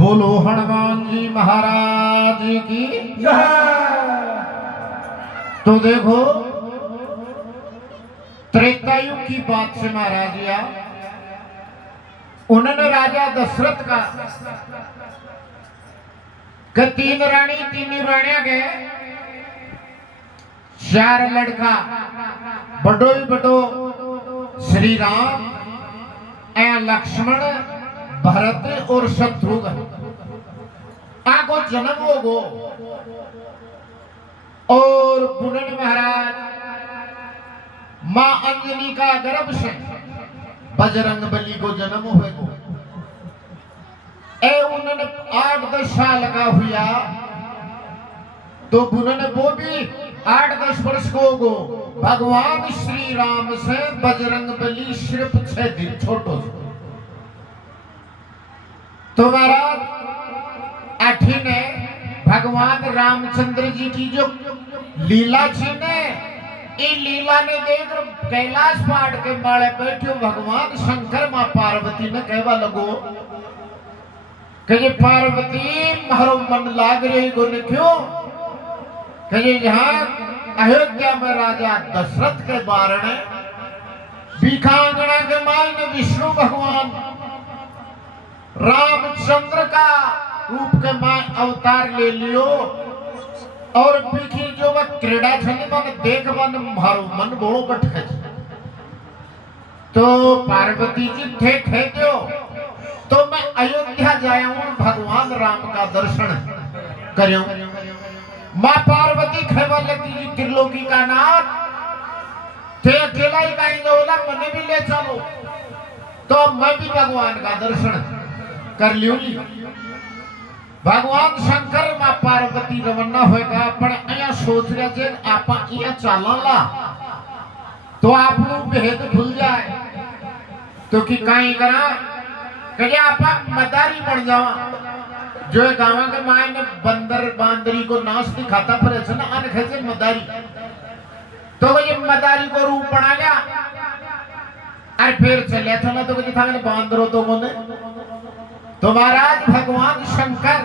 बोलो हनुमान जी महाराज की तो देखो त्रेतायुग की बात से महाराज या उन्होंने राजा दशरथ का तीन रानी तीन रानियां गए, चार लड़का बड़ो ही बड़ो श्री राम लक्ष्मण भरत और शत्रुघ्न आगो जन्म हो गो और पुनः महाराज मां अंजलि का गर्भ से बजरंग बली को जन्म हुए गो। उन्होंने 8-10 साल का हुआ तो उन्होंने वो भी 8-10 वर्ष को गो भगवान श्री राम से बजरंग बली सिर्फ 6 दिन छोटो तो महाराज आठी ने भगवान रामचंद्र जी की जो लीला थी ने ये लीला ने देख कैलाश पहाड़ के बाले बैठे भगवान शंकर मां पार्वती ने कहवा लगो कि पार्वती मारो मन लाग रही को ने क्यों कि यहाँ अयोध्या में राजा दशरथ के बारणे बीखांगना के माल ने विष्णु भगवान रामचंद्र का रूप के मां अवतार ले लियो और पीछे जो वह क्रीड़ा छने मन देख मन मारो मन बोलो बैठे तो पार्वती जी थे दो तो मैं अयोध्या जाया हूं भगवान राम का दर्शन करूं। मां पार्वती खेवा लगती जी त्रिलोकी का नाथ थे अकेला ही कहीं बोला मने भी ले चलो तो मैं भी भगवान का दर्शन कर लियो ली। भगवान शंकर मां पार्वती रवन्ना होएगा पण अया सोच रहे जे आपा इया चालला तो आपनु भेद भूल जाए तो कि काई करा कहे आपा मदारी बन जावा जो गांव के माय ने बंदर बांदरी को नाश दिखाता पर ना अन खेचे मदारी तो ये मदारी को रूप बना गया अरे फिर चले था तो कि था बांदरो तो कोने तो महाराज भगवान शंकर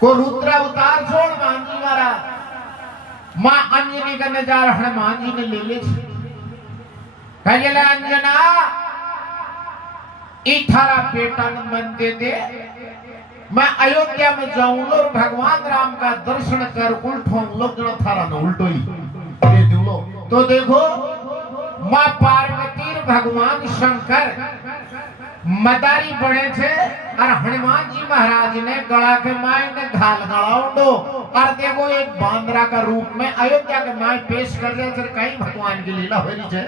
को रुद्र अवतार छोड़ मांझी महाराज मां अंजनी का नजारा हनुमान जी ने ले ले कहे अंजना इथारा बेटा न मन दे दे मैं अयोध्या में जाऊं और भगवान राम का दर्शन कर उल्टो लोग थारा न उल्टो ही दे दूलो तो देखो मां पार्वती भगवान शंकर मदारी बने थे और हनुमान जी महाराज ने गला के माय ने घाल गलाउंडो और देखो एक बांदरा का रूप में अयोध्या के माय पेश कर रहे थे कहीं भगवान की लीला हो रही है।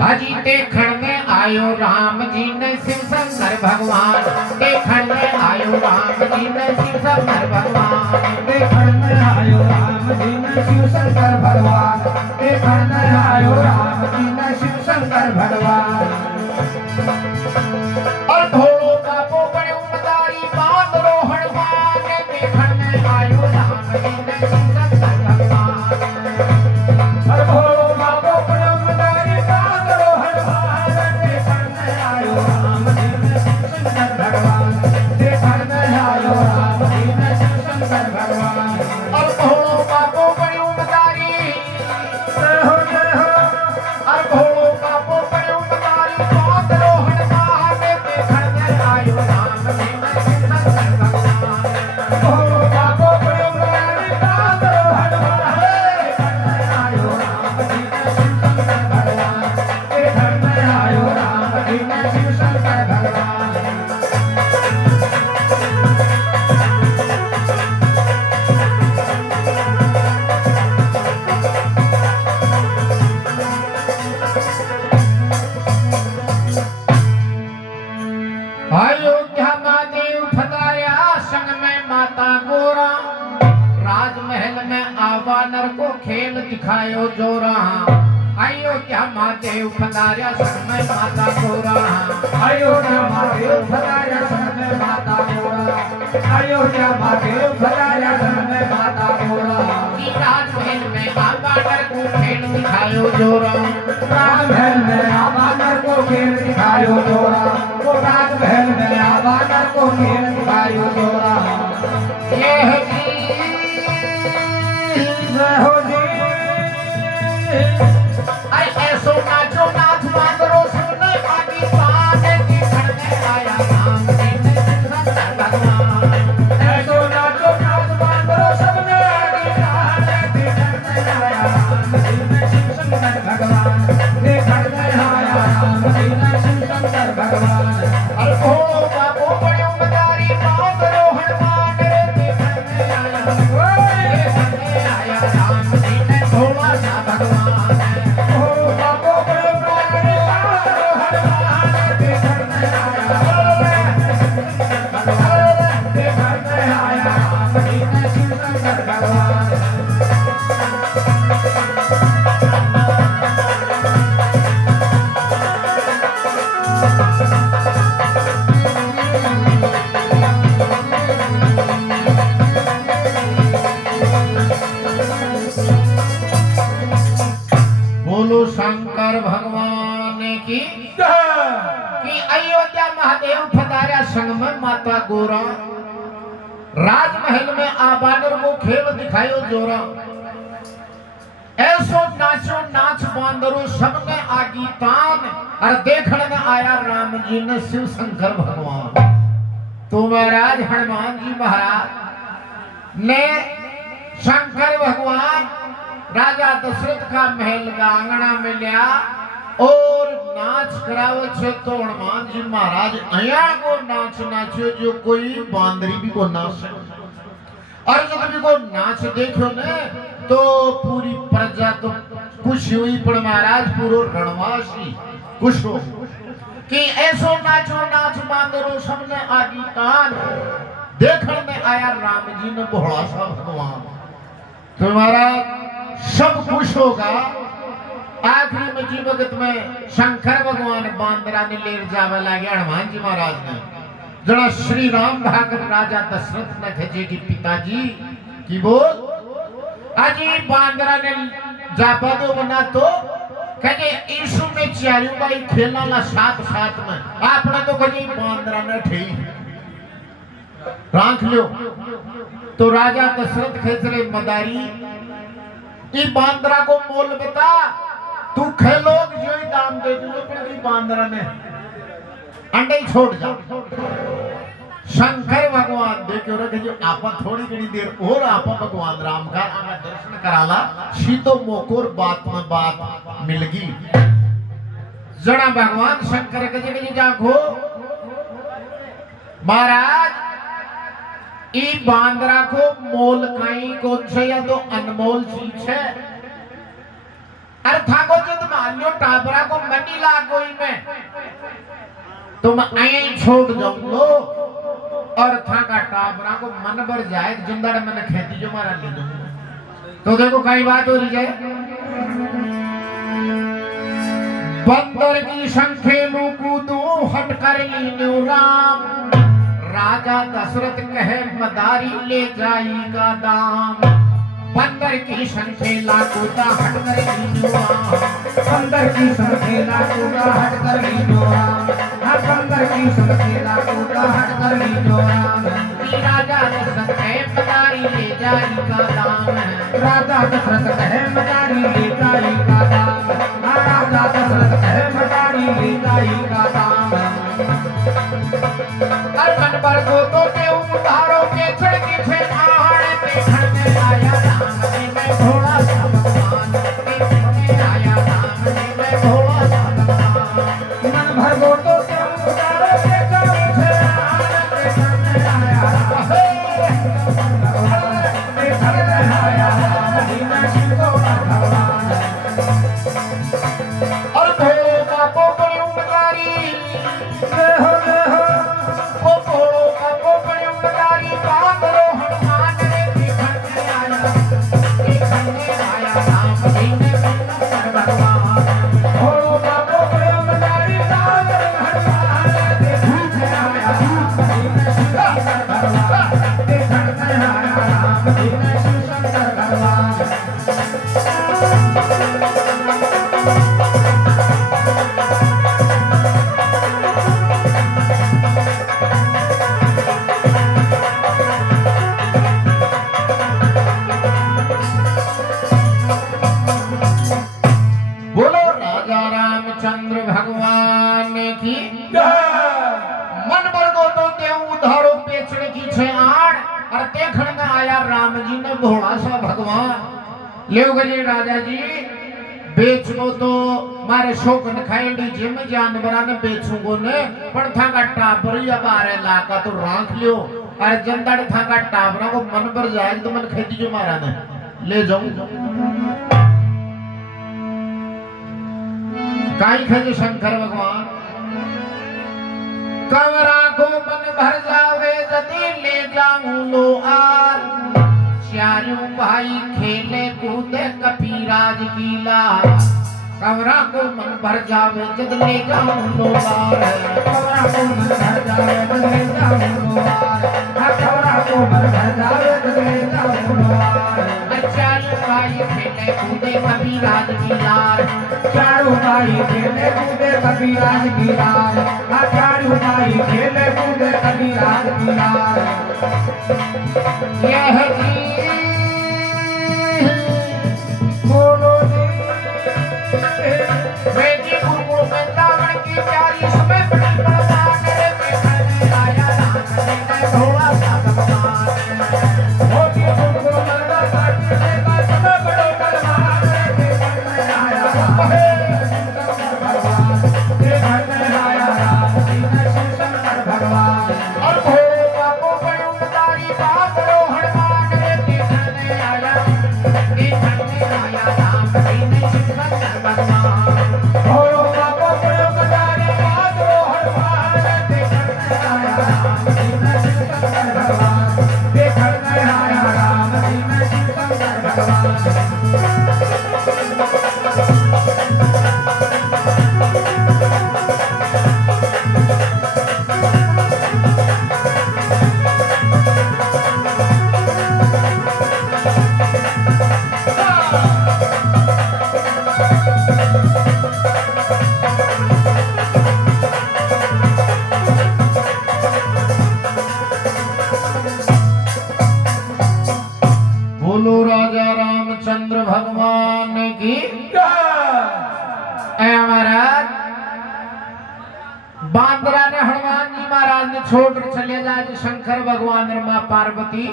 हाजी देखण में आयो राम जी ने शिव शंकर भगवान देखण में आयो राम जी ने शिव शंकर भगवान देखण में आयो राम जी ने शिव शंकर भगवान देखण में आयो राम जी ने शिव शंकर भगवान और घोड़ों का पोपड़ उमदारी बांध रोहण मान देखण में आयो राम जी ने शिव शंकर भगवान और घोड़ों का पोपड़ उमदारी बांध रोहण मान देखण में आयो राम जी ने शिव शंकर भगवान देखण में आयो राम जी ने शिव शंकर भगवान और घोड़ों का पोपड़ उमदारी हो और घोड़ों का पोपड़ अयोध्या महादेव फताया संग में माता गोरा, राजमहल में आवानर को खेल दिखायो जोरा। अयोध्या महादेव फताया संग में माता गोरा, अयोध्या महादेव फताया संग में माता गोरा, अयोध्या महादेव फताया संग में माता गोरा। राजमहल में आवानर को खेल दिखायो जोरा, राजमहल में आवानर को खेल दिखायो जोरा, वो राजमहल में आवानर को खेल दिखायो जोरा। ये है जय हो जी। ऐसो नाचो नाच बांदरो सुनने आगे पाने दिखने आया राम जी ने संत भगवान। ऐसो नाचो नाच बांदरो सबने आगे पाने दिखने आया राम जी ने शंकर भगवान। दिखने आया राम जी ने शंकर भगवान। अरे ओ बाबू बड़े मदारी बांदरो हनुमान रे दिखने आया राम जी ने भोला सा भगवान। बोलो शंकर भगवान की कि अयोध्या महादेव फताया संग में माता गोरा, राजमहल में आबानर को खेल दिखायो जोरा। ऐसो नाचो नाच बांदरो सबने आगी तान, और देखने में आया राम जी ने शिव शंकर भगवान। तो महाराज हनुमान जी महाराज ने शंकर भगवान राजा दशरथ का महल का आंगना में लिया और नाच करावे छे। तो हनुमान जी महाराज अया को नाच नाचो जो कोई बांदरी भी को नाच, और जब भी को नाच देखो ने तो पूरी प्रजा तो खुश हुई, पर महाराज पूरो रणवासी खुश हो कि ऐसो नाचो नाच बांदरो सबने आगी कान। देखने में आया राम जी ने भोला सा भगवान। तो महाराज सब खुश होगा। आखिरी में जी भगत में शंकर भगवान बांदरा ने ले जावे लगे हनुमान जी महाराज ने। जरा श्री राम भागर राजा दशरथ ने कहे कि पिताजी की बोल अजी बांदरा ने जापा दो बना तो कहे यीशु में चारू भाई खेलना ला साथ साथ में आपने तो कहे बांदरा ने ठीक राख लो। तो राजा दशरथ खेचरे मदारी ई बांदरा को मोल बता, तू खेलोग जो ही दाम दे दूंगा, पर बांदरा ने अंडे ही छोड़ जा। शंकर भगवान देखो रखे जो आपा थोड़ी घड़ी देर और आपा भगवान राम का आना दर्शन कराला, शीतो मोकोर बात में बात मिलगी। जड़ा भगवान शंकर के जगह जागो महाराज ई बांदरा को मोल कहीं कौन से या तो अनमोल चीज है। अरे थाको जो तुम आलियो टाबरा को मनी ला कोई में तुम आई छोड़ जाओ लो, और था का टाबरा को मन भर जाए जिंदड़ मन खेती जो मारा ले दो। तो देखो कई बात हो रही है। बंदर की संखेलू कूदू हट कर लीनू राम, राजा दशरथ कहे मदारी ले जाएगा दाम। बंदर की संखेला कूदा हट कर लीनू राम, बंदर की संखेला कूदा हट कर लीनो राम। हाँ बंदर की संखेला कूदा हट कर लीनो राम। राजा दशरथ कहे मदारी ले जाएगा दाम। राजा दशरथ कहे मदारी ले जाएगा दाम। हाँ राजा दशरथ कहे मदारी ले जाएगा दाम। हर मन पर को तो के उधारो के छड़की छे आड़ पे खड़ने आया राम जी मैं भोला सा भगवान। देखने आया राम जी मैं भोला सा भगवान। मन भर गो तो के उतारो के छड़की छे आड़ पे खड़ने आया राम देखने आया राम जी मैं भोला भगवान। और भगवान की मन वर्गो तो देव उधारो बेचने की छे आड़ और देखने में आया राम जी ने भोला सा भगवान ले गए राजा जी बेचनो तो मारे शोकन खाएडी जिम जानवरा ने बेचूंगो ने पण था का टाबर या बारे लाका तो राख लियो और जंदड़ था का टाबरा को मन पर जाए तो मन खेती जो मारा ने ले जाऊं काई खजे शंकर भगवान कमरा को मन भर जावे यदि ले जाऊं लो आर चारों भाई खेले कूदे कपीराज कीला कमरा को मन भर जावे जद ले जाऊं लो आर कमरा को मन भर जावे जद ले जाऊं लो आर कमरा को मन भर जावे जद ले जाऊं लो आर चारों भाई खेले कूदे कपीराज कीला चारों भाई खेले कूदे कपीराज कीला चारों भाई खेले कूदे कपीराज कीला यह जी बोलो जी बेटी गुरु में रावण की प्यारी समय बड़ी बलवान रे बेटे आया राम ने भोला सा भगवान मोती गुरु मरदा काटने का समय बड़ो बलवान रे बेटे आया भगवान के घर में आया राम जी ने शंकर भगवान और भोले बाबू बड़ो उतारी बाप रो हनुमान रे देखने आया राम जी ने शंकर भगवान भोलो बाबा बड़ो मदारी बादरो हनुमान देखने आया राम जी ने शंकर भगवान देखने आया राम जी ने शंकर भगवान बोलो राजा रामचंद्र भगवान की महाराज बांदरा ने हनुमान जी महाराज ने छोड़ चले जाए शंकर भगवान और मां पार्वती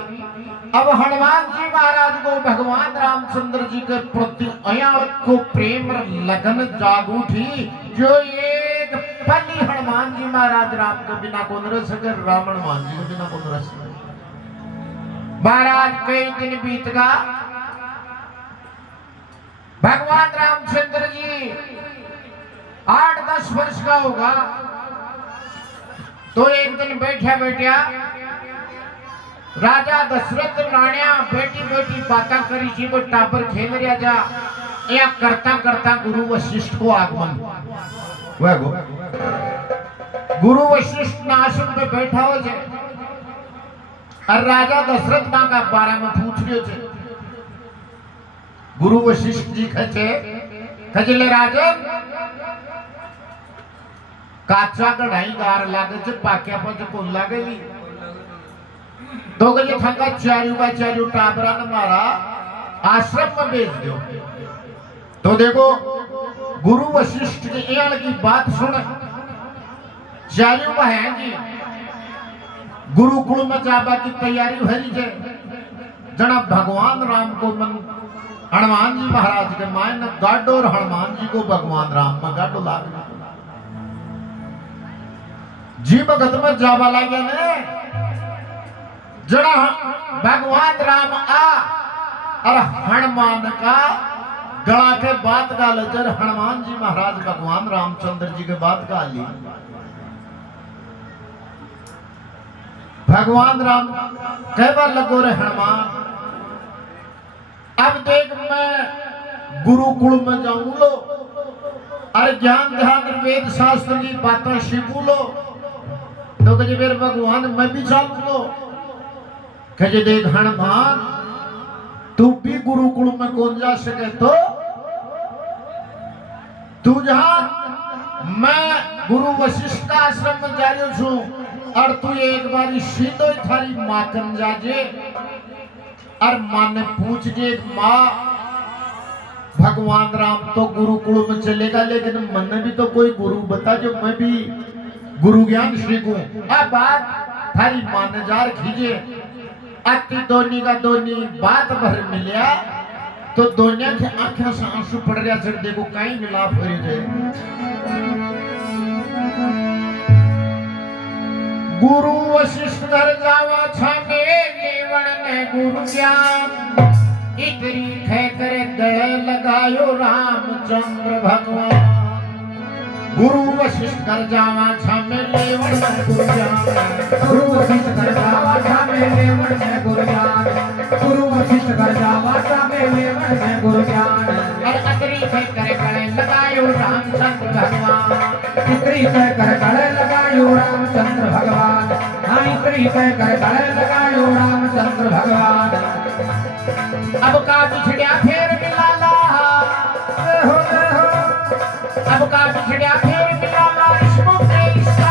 अब हनुमान जी महाराज को भगवान रामचंद्र जी के प्रति अयाल को प्रेम लगन जाग उठी जो एक पल ही हनुमान जी महाराज राम के बिना कौन रह सके राम हनुमान जी के बिना कौन रह सके महाराज कई दिन बीत गया भगवान रामचंद्र जी 8-10 वर्ष का होगा तो एक दिन बैठा बैठा राजा दशरथ राणिया बेटी बेटी बातें करी थी वो टापर खेल रहा जा या करता करता गुरु वशिष्ठ को आगमन वह गुरु वशिष्ठ ने आसन पे बैठा हो जाए और राजा दशरथ मां का बारे में पूछ रहे थे गुरु वशिष्ठ जी कहे खजले राजन काचा कढ़ाई गार लागे छे पाक्या पर कोन लागेली तो कहे थका चारू का चारू टाबरा ने मारा आश्रम में भेज दो तो देखो गुरु वशिष्ठ की एल की बात सुन चारू बहन गुरुकुल में जाबा की तैयारी भरी है जना भगवान राम को मन हनुमान जी महाराज के मायने गाडो और हनुमान जी को भगवान राम में गाडो लाग जी भगत में जाबा लगे ने जड़ा भगवान राम आ और हनुमान का गला के बात का लजर हनुमान जी महाराज भगवान रामचंद्र जी के बात का ली भगवान राम कहवा लगो रे हनुमान अब देख मैं गुरुकुल में जाऊं लो अरे ज्ञान ध्यान वेद शास्त्र की बातें सीखू लो तो कहे फिर भगवान मैं भी चालू लो कहे देख हनुमान तू भी गुरुकुल में कौन जा सके तो तू जहां मैं गुरु वशिष्ठ का आश्रम में जा रही हूं और तू एक बार सीधो थारी माकन जाजे और मां ने पूछ जे मां भगवान राम तो गुरुकुल में चलेगा, लेकिन मन भी तो कोई गुरु बता जो मैं भी गुरु ज्ञान सीखूं। अब बात थारी मानजार खींचे अति दोनी का दोनी बात भर मिलिया तो दोनिया के आंखें से आंसू पड़ रहा सर देखो कहीं मिलाप हो रही है। गुरु वशिष्ठ घर जावा छामे लेवण ने गुरु ज्ञान इतरी खे करे गले लगायो रामचंद्र भगवान। गुरु वशिष्ठ घर जावा छामे लेवण ने गुरु ज्ञान। गुरु वशिष्ठ घर जावा छामे लेवण ने गुरु ज्ञान। गुरु वशिष्ठ घर जावा छामे लेवण ने गुरु ज्ञान। और अतरी खे करे गले लगायो रामचंद्र भगवान। इतरी खे करे गले लगायो रामचंद्र भगवान। हाँ इतरी खे करे गले लगायो रामचंद्र भगवान। अब का बिछड़िया फेर मिलाला हो अब का बिछड़िया फेर मिलाला इसको कृष्ण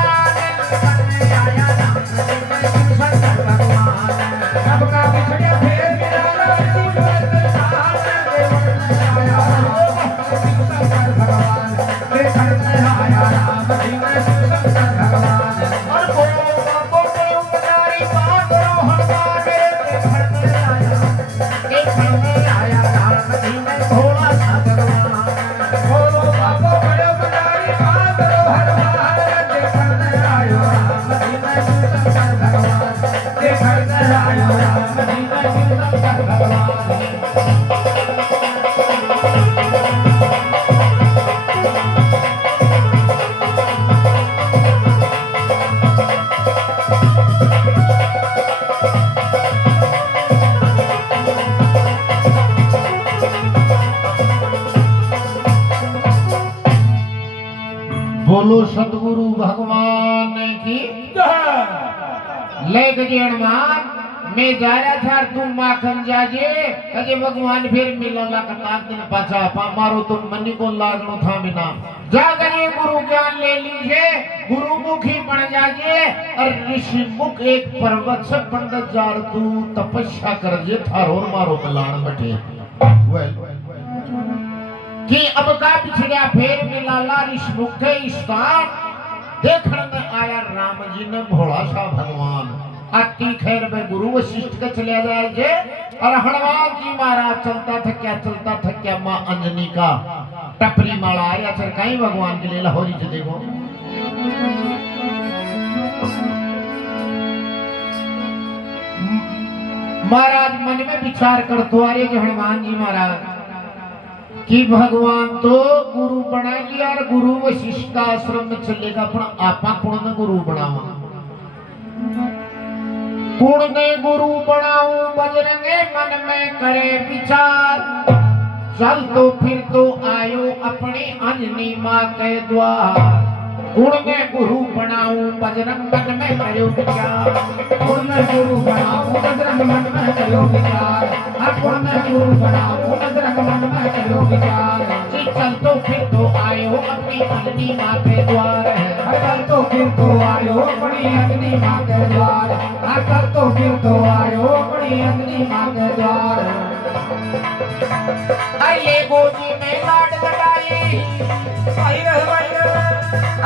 करने आया रामचंद्र भगवान। अब का बिछड़िया फेर मिलाला इसको भगवान करने आया राम जी में शंकर भगवान। और बोलो बाबो के उमदारी बात रो हनुमान देखने आया राम जी में भोला सा भगवान। बोलो बाबो बड़े उमदारी बात रो हनुमान देखने आयो राम जी में शंकर भगवान। देखने आयो राम जी में शंकर भगवान। बोलो सतगुरु भगवान की ले गजे हनुमान मैं जा रहा था तुम माखन जाजे कजे भगवान फिर मिलला कताक दिन बचा पा मारो तुम मनी को लागनो था बिना जा गजे गुरु ज्ञान ले लीजिए गुरु मुखी बन जाजे और ऋषि मुख एक पर्वत से पंडित जार तू तपस्या कर जे थारोर मारो मिलान बैठे कि अब का पिछड़िया फेर मिलाला ऋषि मुख के स्थान देखने में आया राम जी ने भोला सा भगवान। अति खैर में गुरु वशिष्ठ के चले जाए जे और हनुमान जी महाराज चलता था क्या माँ अंजनी का टपरी माला आया सर कहीं भगवान के लिए लाहौरी से देखो महाराज मन में विचार कर तो आ रहे जो हनुमान जी महाराज कि भगवान तो गुरु बना लिया और गुरु वशिष्ठ का आश्रम में चलेगा पर आपा कुण ने गुरु बनावा कुण ने गुरु बनाऊं बजरंगे मन में करे विचार चल तो फिर तो आयो अपनी अंजनी माँ के द्वार कुण ने गुरु बनाऊं बजरंग मन में करो विचार कुण ने गुरु बनाऊं बजरंग मन में करो विचार। कुण ने गुरु बनाऊं बजरंग मन में करो विचार। चल तो फिर तो आयो अपनी अंजनी माँ के द्वार चल तो फिर तो आयो अपनी अंजनी माँ के द्वार। चल तो फिर तो आयो अपनी अंजनी माँ के द्वार। अरे गोदी में लाड लगाई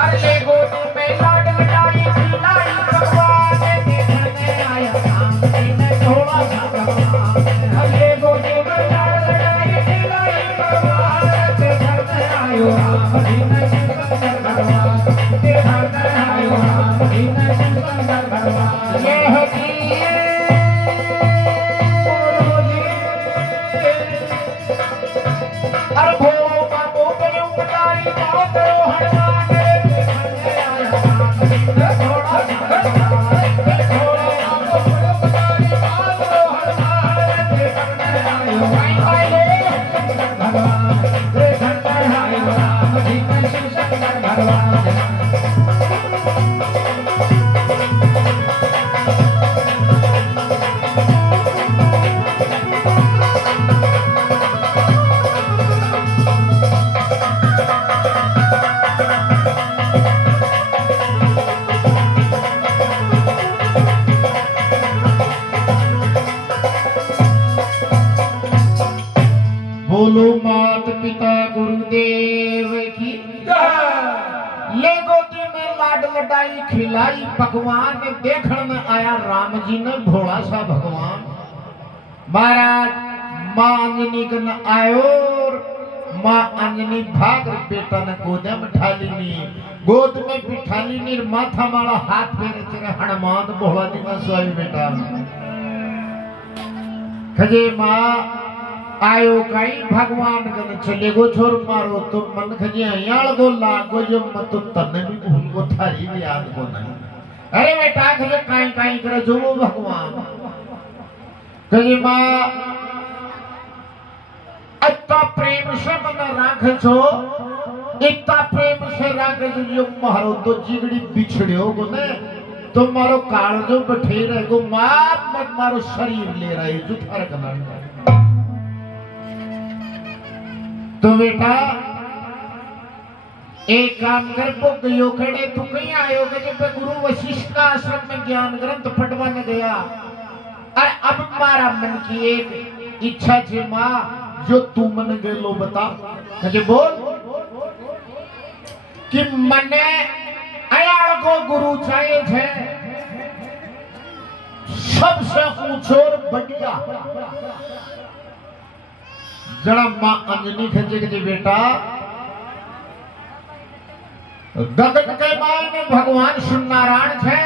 अरे गोदी में लाड लगाई खिलाई भगवान देखने आया राम जी ने थोड़ा सा भगवान। अरे गोदी में लाड लगाई खिलाई भगवान देखने आयो राम जी ने शंकर भगवान। देखने आयो राम जी ने शंकर भगवान। यह जी अरे भोलो बाबो बड़े उपकारी बात रो हनुमान देखने आया राम जी ने थोड़ा सा भगवान। भोलो बाबो बड़े उपकारी बात रो हनुमान देखने आयो भगवान। देखने आयो राम जी ने शंकर भगवान। बोलो मात गोदी में लाड लडाई खिलाई पकवान देखण में आया राम जी ने भोला सा भगवान। महाराज माँ अंजनी कन आयो, माँ अंजनी भाग बेटा ने गोदे में ठाली नी, गोद में बिठा ली नी, माथा माला हाथ फेरे चरे हनुमान भोला जी में सोई बेटा। खजे माँ आयो कहीं भगवान कन चले गो छोर मारो तो मन खजे अयाल गो लागो जो मत तो तने भी भूल को थारी भी याद को नहीं। अरे बेटा खजे काई काई करे जो वो भगवान। खजे माँ इतना प्रेम से मन राख छो, इतना प्रेम से राख जो मारो तो जिगड़ी बिछड़ियो को ने तो मारो काल जो बैठे रहे गो मार मत मारो शरीर ले रही जो थारे कनाल। तो बेटा एक काम कर बुक यो खड़े तू कहीं आयो कि जब गुरु वशिष्ठ का आश्रम में ज्ञान ग्रंथ फटवाने गया। और अब मारा मन की एक इच्छा थी माँ जो तू मन गए लो बता। मुझे बोल कि मने अयाल को गुरु चाहिए थे सबसे ऊंचो और बढ़िया। जरा माँ अंजनी खजे के बेटा गगन के माय में भगवान सुनारायण थे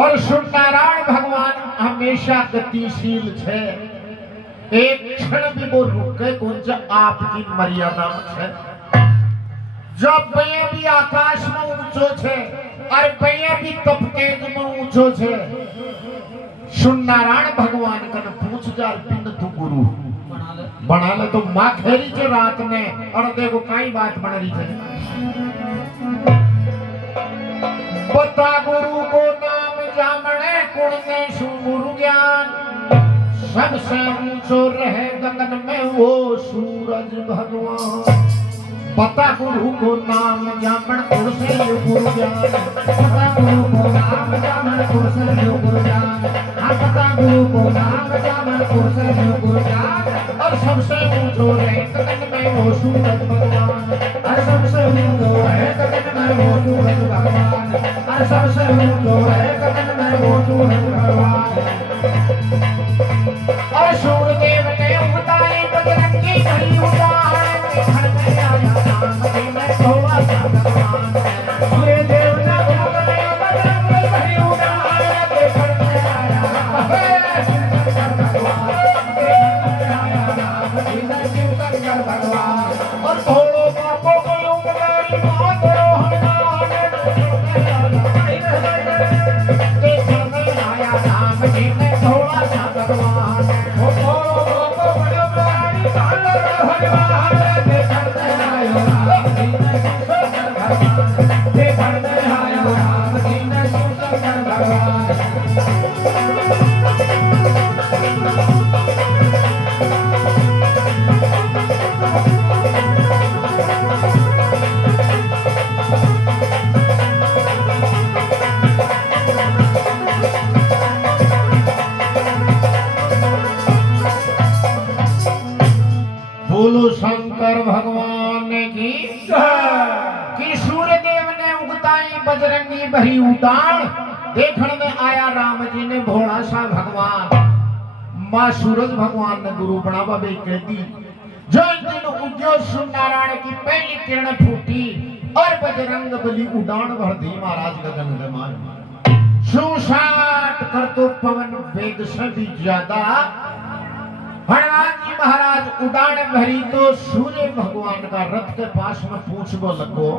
और सुनारायण भगवान हमेशा गतिशील थे। एक क्षण भी वो रुके कौन सा आपकी मर्यादा में थे। जब भैया भी आकाश में ऊंचो छे और भैया भी तप तेज में ऊंचो छे। सुनारायण भगवान का पूछ जा पिंड तू गुरु बना ले तो माँ खेरी चे रात ने और देखो कई बात बन रही है। बता गुरु को नाम जामने कुण ने गुरु ज्ञान सबसे ऊंचो रहे गगन में वो सूरज भगवान। पता गुरु को नाम जामन कुण से गुरु ज्ञान। पता गुरु को नाम जामन कुण से गुरु ज्ञान। हाँ पता गुरु को नाम जामन कुण से गुरु ज्ञान। और सबसे ऊंचो है गगन में वो सूरज भगवान। और सबसे ऊंचो है गगन में वो सूरज भगवान। और सबसे ऊंचो है गगन में वो सूरज भगवान। और सूर्यदेव ने उगताई बजरंगी भरी उड़ान। घर में आया राम जी में भोला सा भगवान। सूर्यदेव ने उगताई बजरंगी भरी उड़ान। घर में आया राम जी में शिवशंकर भगवान। और भोलो बापो को उगताई बात हनुमान। घर में आया राम जी में भोला सा भगवान। बोलो शंकर भगवान की कि सूर्यदेव ने उगताई बजरंगी भरी उड़ान। देखने में आया राम जी ने भोला सा भगवान। माँ सूरज भगवान ने गुरु बनावा बे कहती जो दिन उज्जो सुनारायण की पहली किरण फूटी और बजरंग बली उड़ान भर दी महाराज गगन में मान। सुसाट कर तो पवन वेग से भी ज्यादा हनुमान जी महाराज उड़ान भरी तो सूर्य भगवान का रथ के पास में पूछबो लगो।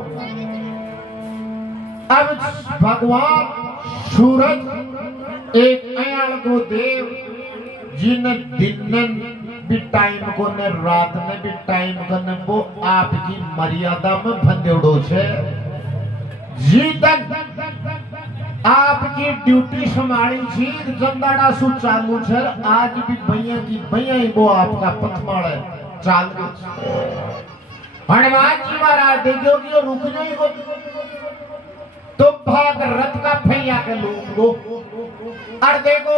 अब भगवान सूरज एक अयाल को देव जिन दिन भी टाइम को ने रात ने भी टाइम को ने वो आपकी मर्यादा में बंधेड़ो छे। जीतन आपकी ड्यूटी संभाली थी जंदाड़ा सु चालू छे। आज भी भैया की भैया ही वो आपका पथमाड़े चाल हनुमान जी महाराज देखो कि रुक जाएगो तो भाग रथ का भैया के लोग को और देखो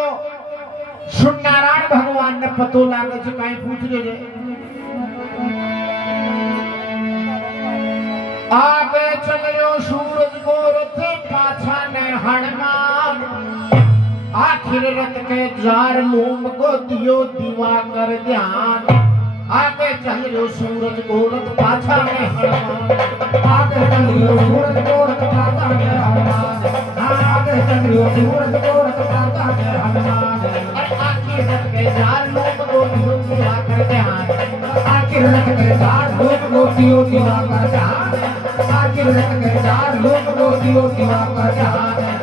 सुनारायण भगवान ने पतो लागे से कहीं पूछ ले आगे चलियो सूरज को रथ पाछा ने हनुमान आखिर रथ के जार लूम को दियो दीवा कर ध्यान आगे चलियो सूरज को रथ पाछा ने हनुमान आगे चलियो सूरज को रथ पाछा ने हनुमान आगे चलियो सूरज को रथ पाछा ने हनुमान आखिर रथ के जार लूम को दियो दीवा कर ध्यान आखिर रथ के जार लूम को दियो दीवा कर ध्यान आखिर रथ के जार लूम को दियो दीवा कर ध्यान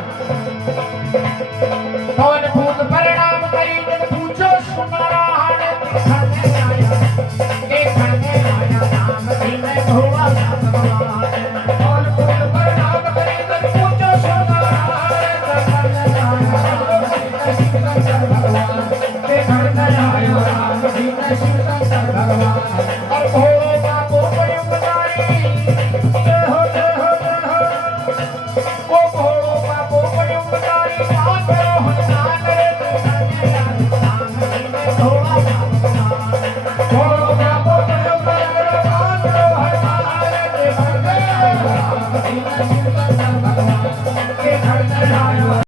पवन भूत परिणाम करी जब पूछो सुनारायण देखने आया राम जी में भोला भगवान पवन भूत परिणाम करी जब पूछो सुनारायण देखने आया राम जी में शिव शंकर भगवान और भोले बाबू बड़े उदारी जय हो जय हो जय हो वो भोले बाबू बड़े उदारी बात करो हनुमान रे देखने आया राम जी में भोला भगवान बोलो बाबो बड़ो बड़ो बात रो हमारे देखने राम जी में शिव शंकर भगवान के घर में आयो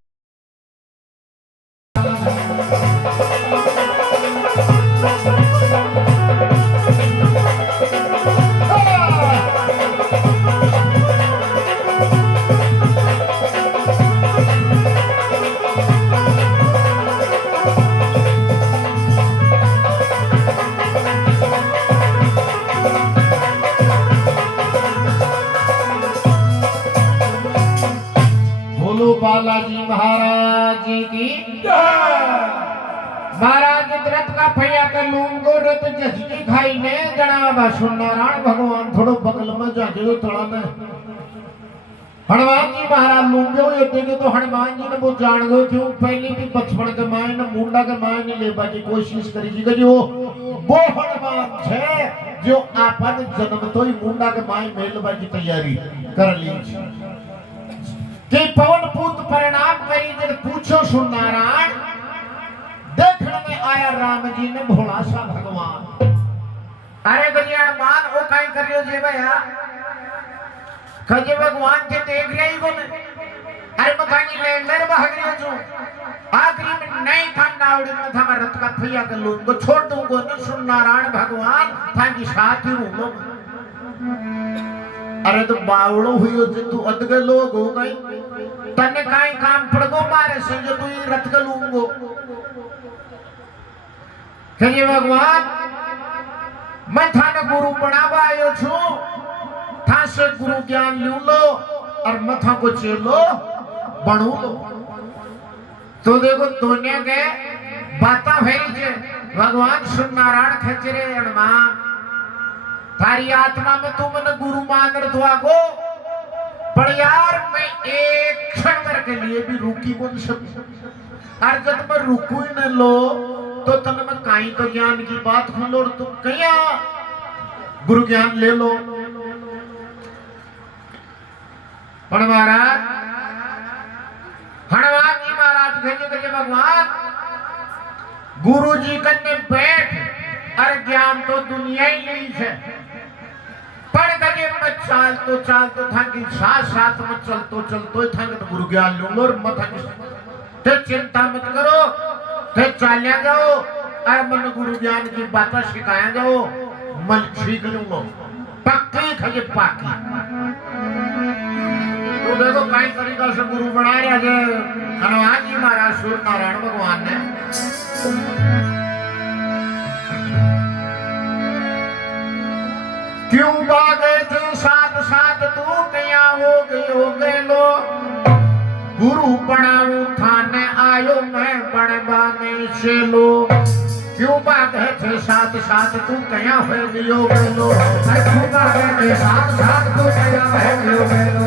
बोलो बालाजी महाराज जी की महाराज रथ का भैया का लूंगो रथ जसकी खाई ने गणा बासु नारायण भगवान थोड़ो बगल में जाके तो थोड़ा ने हनुमान जी महाराज लूंगो ये देखे तो हनुमान जी ने वो जान गए क्यों पहले भी बचपन के माय ने मुंडा के माय ने लेबा की कोशिश करी जी जो वो हनुमान छे जो आपन जन्म तो ही मुंडा के माय मेलबा की तैयारी कर ली कि पवन पूत परिणाम करी जब पूछो सुन नारायण देखने में आया राम जी ने भोला सा भगवान अरे गलियार मान वो काई कर रहे हो जे भैया कजे भगवान के देख रही को ने अरे मथानी लेंडर भाग रही हो जो आखिरी में नहीं था नावड़ी में था रथ का भैया के लोग को छोड़ दूंगा न सुन नारायण भगवान था कि साथ ही हूं अरे तो बावड़ो हुई हो जे तू अदगे लोग हो गई तने काई काम पड़गो मारे से जो तू रथ के लूंगो कहिए भगवान मैं थाने गुरु बनावा आयो छु था से गुरु ज्ञान लू लो और मथा को चेलो बनू लो तो देखो दुनिया के बाता भेरी जे भगवान सुन नारायण खचरे हनुमान थारी आत्मा में तू मन गुरु मान रहा को पर यार मैं एक क्षण भर के लिए भी रुकी बोल सकूं और जब मैं रुकू ही न लो तो तने मैं काई तो ज्ञान की बात खोलो और तुम कया गुरु ज्ञान ले लो पर महाराज हनुमान जी महाराज भेजे भगवान गुरु जी कन्ने बैठ अरे ज्ञान तो दुनिया ही नहीं है पढ़ गए मैं चाल तो था कि साथ में चलतो था कि गुरु ज्ञान लूंगा और मत ते चिंता मत करो ते चालिया जाओ अरे मन गुरु ज्ञान की बातें सिखाया जाओ मन सीख लूंगा पक्की खजे पाकी तो देखो कई तरीका से गुरु बना रहा है हनुमान जी महाराज सूर्य नारायण भगवान ने क्यों बागे थे साथ साथ तू कया हो गए लो गुरु पढ़ाऊ थाने आयो मैं बनवाने से लो क्यों बागे थे साथ साथ तू कया हो गयो लो क्यों बागे थे साथ साथ तू कया हो गयो लो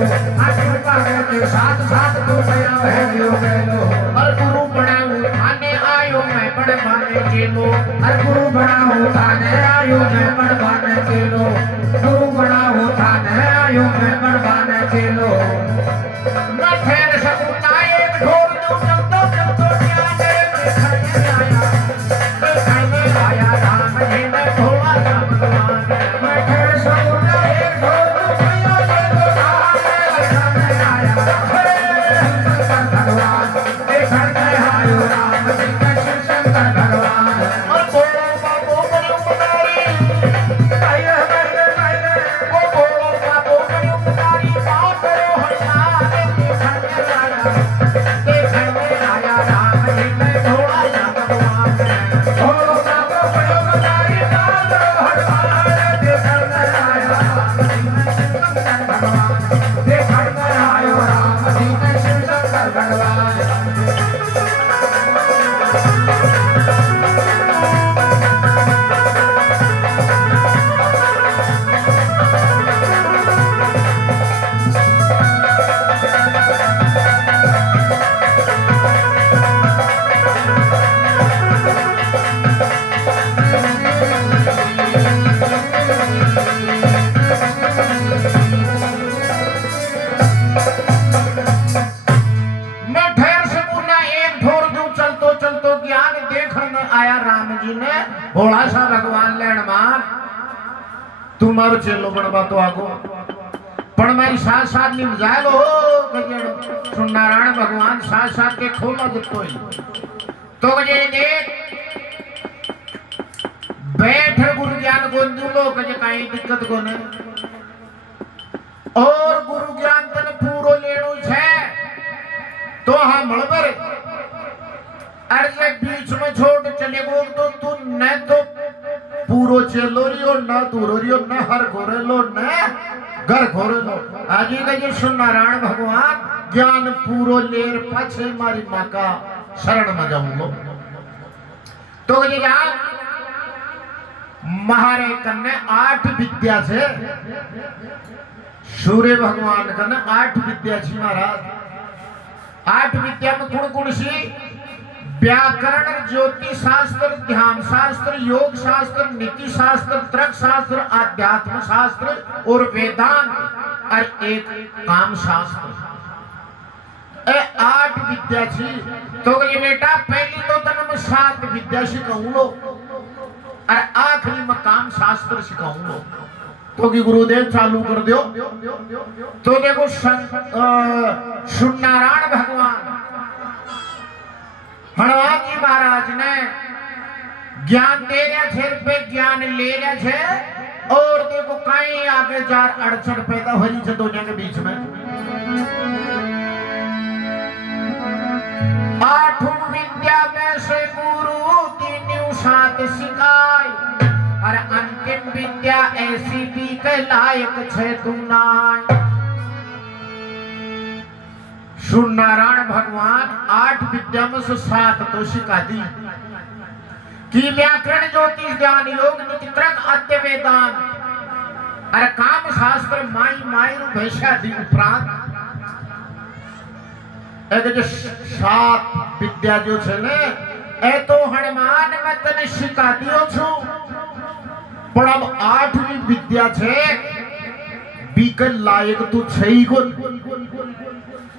क्यों बागे थे साथ साथ तू कया हो गयो लो और गुरु पढ़ाऊ थाने आयो मैं बनवाने के लो और गुरु पढ़ाऊ थाने आयो मैं बनवाने के लो गुरु पढ़ाऊ थाने आयो मैं बनवाने के लो मैं फिर सकूंगा एक ढोल तो चलतो देखने आया राम जी ने भोला सा भगवान मैं फिर सकूंगा एक ढोल तो देखण में आयो राम जी में शिव शंकर भगवान मैं ढेर से मुन्ना एक ढोर दूं चलतो चलतो ज्ञान देखने आया राम जी ने भोला सा भगवान लेण मान तुम्हारो चेलो बनवा तो आगो पण मारी साथ साथ निम जाएगो गजेड़ो सुन नारायण भगवान साथ साथ के खोला जतो ही तो गजे देख बैठ गुरु ज्ञान गोंदू लो कजे काई दिक्कत को ने और गुरु ज्ञान तने पूरो लेणो छे तो हम मलबर अरे बीच में छोड़ चले गो तो तू न तो पूरो चेलो रियो न दूरो रियो न हर घोरे लो न घर घोरे लो आगे का ये सुन नारायण भगवान ज्ञान पूरो लेर पाछे मारी माँ का शरण में जाऊंगो तो ये यार महारे कन्ने 8 विद्या से सूर्य भगवान कन्ने 8 विद्या छी महाराज 8 विद्या में कौन कौन सी व्याकरण ज्योतिष शास्त्र ध्यान शास्त्र योग शास्त्र नीति शास्त्र तर्क शास्त्र आध्यात्म शास्त्र और वेदांत और एक काम शास्त्र 8 विद्या छी तो ये बेटा पहली तो तन में 7 विद्या सिखाऊं लो और आखिरी में काम शास्त्र सिखाऊं लो तो कि गुरुदेव चालू कर दो तो देखो नारायण भगवान हनुमान जी महाराज ने ज्ञान दे रहे थे पे ज्ञान ले रहे थे और देखो कहीं आगे जार अड़चन पैदा हो रही है दोनों के बीच में 8 विद्या में से गुरु 3 7 सिखाई और अंतिम विद्या ऐसी भी के लायक छे तू नाय सुन नारायण भगवान 8 विद्या में से 7 तो सिखा दी कि व्याकरण ज्योतिष ध्यान योग नीति तर्क अद्य वेदांत और काम शास्त्र माई माई रू भैसा दी उपरांत एक जो 7 विद्या जो छे ने ए तो हनुमान में तने सिखा दियो छु पण अब 8वीं विद्या छे बीकल लायक तू छई को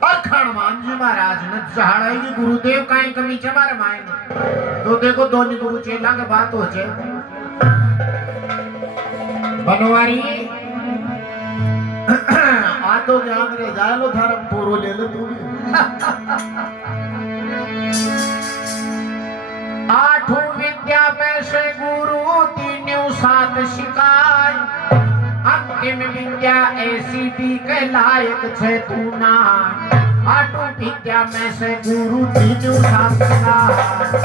और हनुमान जी महाराज ने चाहे कि गुरुदेव काई कमी छे मारे मायने तो देखो दोनी गुरु चेला के बात हो छे बनवारी आ तो ज्ञान रे जालो धर्म पूरो ले ले तू 8 विद्या में से गुरु 3 7 सिखाई अंतिम विद्या ऐसी भी के लायक छे तू ना 8 विद्या में से गुरु 3 7 सिखाई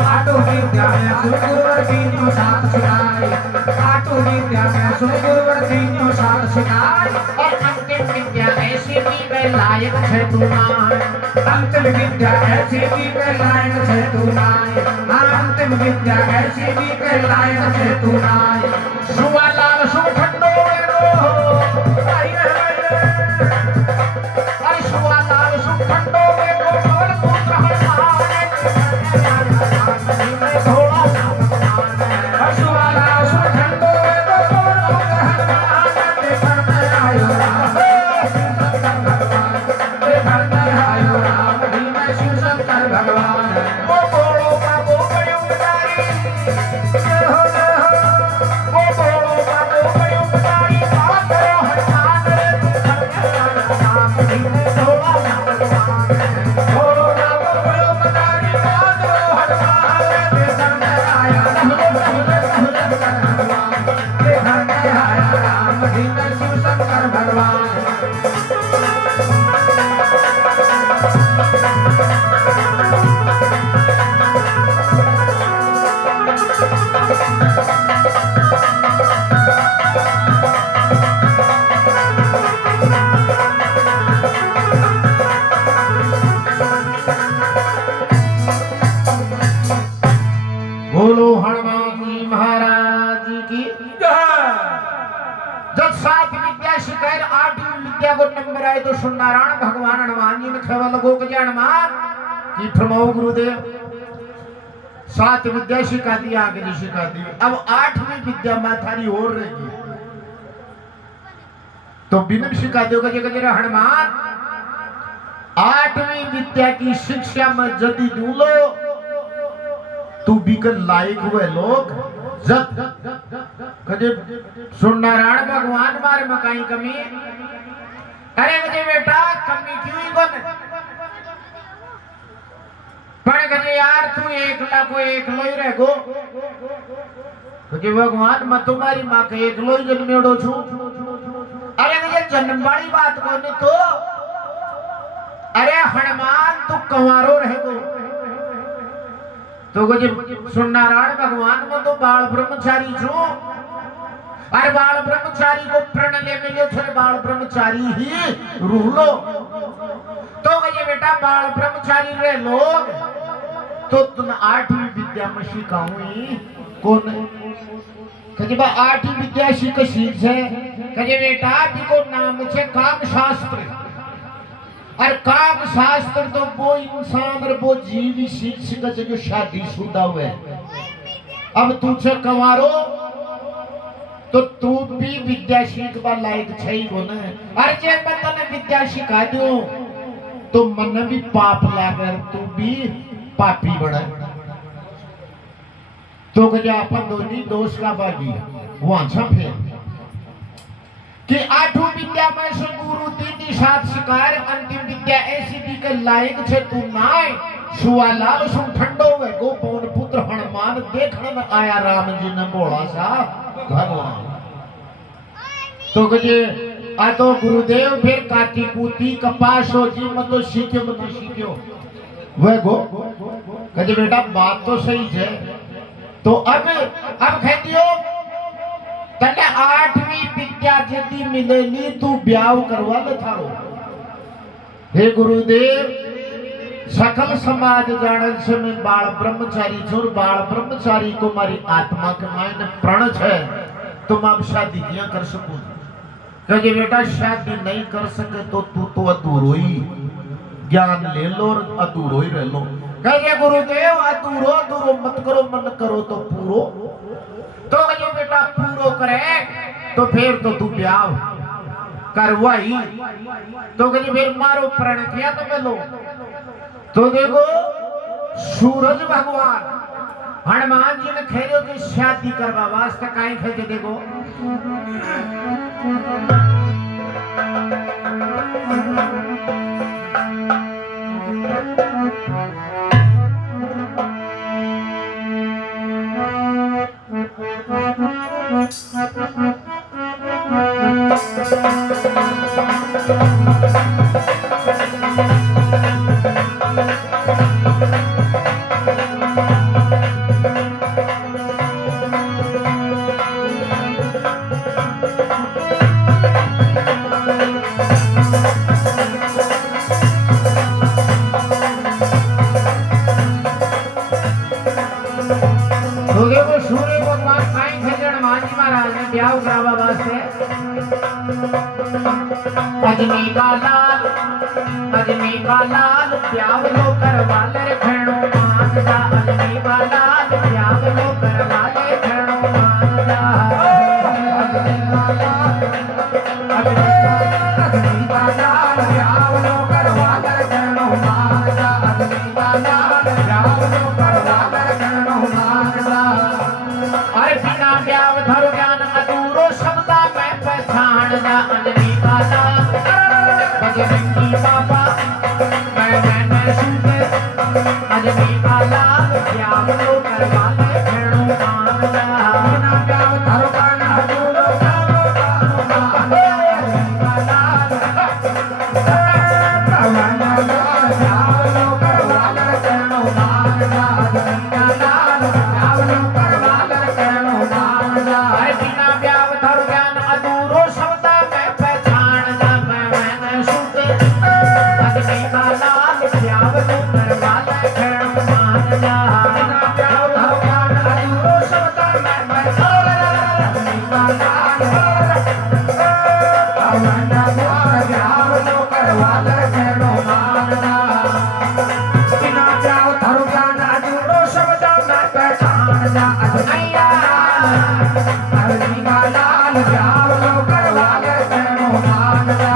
8 विद्या में गुरु 3 7 सिखाई 8 विद्या में गुरु 3 7 सिखाई और अंतिम विद्या ऐसी भी के लायक छे तू ना अंतिम विद्या ऐसी भी के लायक छे तू ना अंतिम विद्या ऐसी भी के लायक छे तू ना सुवा लाल सु ठंडो आई अरे सुवा लाल सु ठंडो में गोपाल पुत्र हनुमान थोड़ा हसुवाला सु ठंडो में गोपाल पुत्र हनुमान देखण में आयो राम देखण में आयो राम भी मैं शिव शंकर भगवान वो बोलो बाबू बड़ो उतारी वो बोलो बाबू बड़ो सुनारायण भगवान हनुमान जी ने खेवा लगो कि हनुमान की फरमाओ गुरुदेव 7 विद्या सिखा दी आगे जो सिखा दी अब 8वीं विद्या में थारी और रहेगी तो बिना सिखा दोगे जगह हनुमान 8वीं विद्या की शिक्षा में यदि दूलो तू बिकर लायक हुए लोग जब कदे सुनारायण भगवान मारे मकाई कमी अरे कदे बेटा कमी क्यों ही कोन पर कदे यार तू एकला को एकलो ही रह गो कदे भगवान मैं तुम्हारी मां के एकलो ही जन्मेड़ो छु अरे कदे जन्म वाली बात कोनी तो अरे हनुमान तू कंवारो रह गो तो कदे सुनारायण भगवान में तो बाल ब्रह्मचारी छु अरे बाल ब्रह्मचारी को प्रण ले मिले थे बाल ब्रह्मचारी ही रूलो तो कहे बेटा बाल ब्रह्मचारी रे लोग तो तुम 8वीं विद्या में सिखाऊं कौन कहे बा 8वीं विद्या सीख है कहे बेटा बिको नाम छे काम शास्त्र और काम शास्त्र तो वो इंसान और वो जीव सीख सके जो शादीशुदा हुए अब तुझे कंवारो तो तू भी विद्या सीखवा लायक छई को न अरे जे मैं तने विद्या सिखा दूं तो मन भी पाप लागर तू भी पापी बने तो कहे अपन दोनी दोष का बागी वहां छपे कि 8वीं विद्या में से गुरु 3 7 शिकार अंतिम विद्या ऐसी भी के लायक छे तू नाय सुवालाल सुन ठंडो वे गो पवन पुत्र हनुमान देखने में आया राम जी ने बोला सा भगवान तो कहे आ तो गुरुदेव फिर काटी कूती कपास हो जी मत तो सीखे मत सीखो वे गो कहे बेटा बात तो सही है तो अब कहती हो तने 8वीं विद्या यदि मिलेली तू ब्याह करवा ले थारो हे गुरुदेव सकल समाज जानन से मैं बाल ब्रह्मचारी छूर बाल ब्रह्मचारी को मारी आत्मा के मायने प्रण है तुम अब शादी किया कर सको कहे बेटा शादी नहीं कर सके तो तू तो अधूरो ही ज्ञान ले लो और अधूरो ही रह लो कहे गुरुदेव अधूरो अधूरो मत करो मन करो तो पूरो तो कहे बेटा पूरो करे तो फिर तो तू ब्याह करवाई तो कहे फिर मारो प्रण किया तो मैं लो तो देखो सूरज भगवान हनुमान जी ने खेलो की शादी करवा वास्ते काई खेजे देखो अजनी का लाल प्याव लो करवा ले खेणो मान जा अजनी का लाल प्याव लो करवा ले खेणो मान जा अजनी का लाल प्याव लो करवा ले खेणो मान जा अजनी का लाल प्याव लो करवा ले खेणो मान जा अरे बिना प्याव धरो ज्ञान अधूरो शब्दा मैं पहचान जा अजनी का लाल बजरंगी बाबा मैं सुनते अजनी का लाल प्याव लो करवा ले खेणो मान जा बिना प्याव धरो ज्ञान अधूरो शब्दा मान जा अजनी का लाल प्याव लो करवा ले खेणो मान जा अजनी का लाल प्याव लो करवा ले खेणो मान जा बिना प्याव धरो ज्ञान अधूरो शब्दा मैं पहचान जा मैं सुनते अजनी का लाल प्याव लो करवा ले खेणो मान करवाल कहणो मानदा बिना ब्याह थारो ज्ञान अधूरो शब्द में पहचान जा अजनैया अरजी का लाल ब्याह लो करवाल कहणो मानदा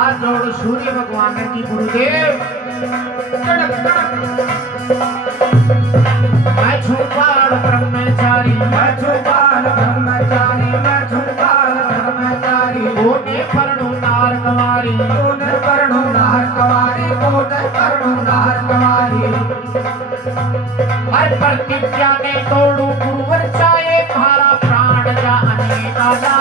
हाथ जोड़ सूर्य भगवान की गुरुदेव मैं छुपाल ब्रह्मचारी मैं छुपाल ब्रह्मचारी मैं छुपाल ब्रह्मचारी कोने परणु नार कवारी कोने परणु नार कवारी कोने परणु नार कवारी हर प्रतिज्ञा ने तोड़ू गुरुवर चाहे मारा प्राण जाने आला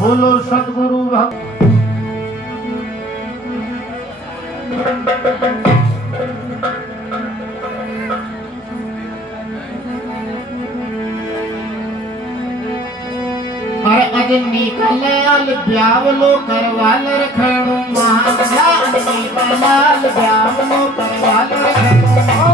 बोलो सतगुरु भक्त अरे अज निकले अल ब्यावलो करवाल रखणो मान जा निकले अल ब्यावलो करवाल रखणो ओ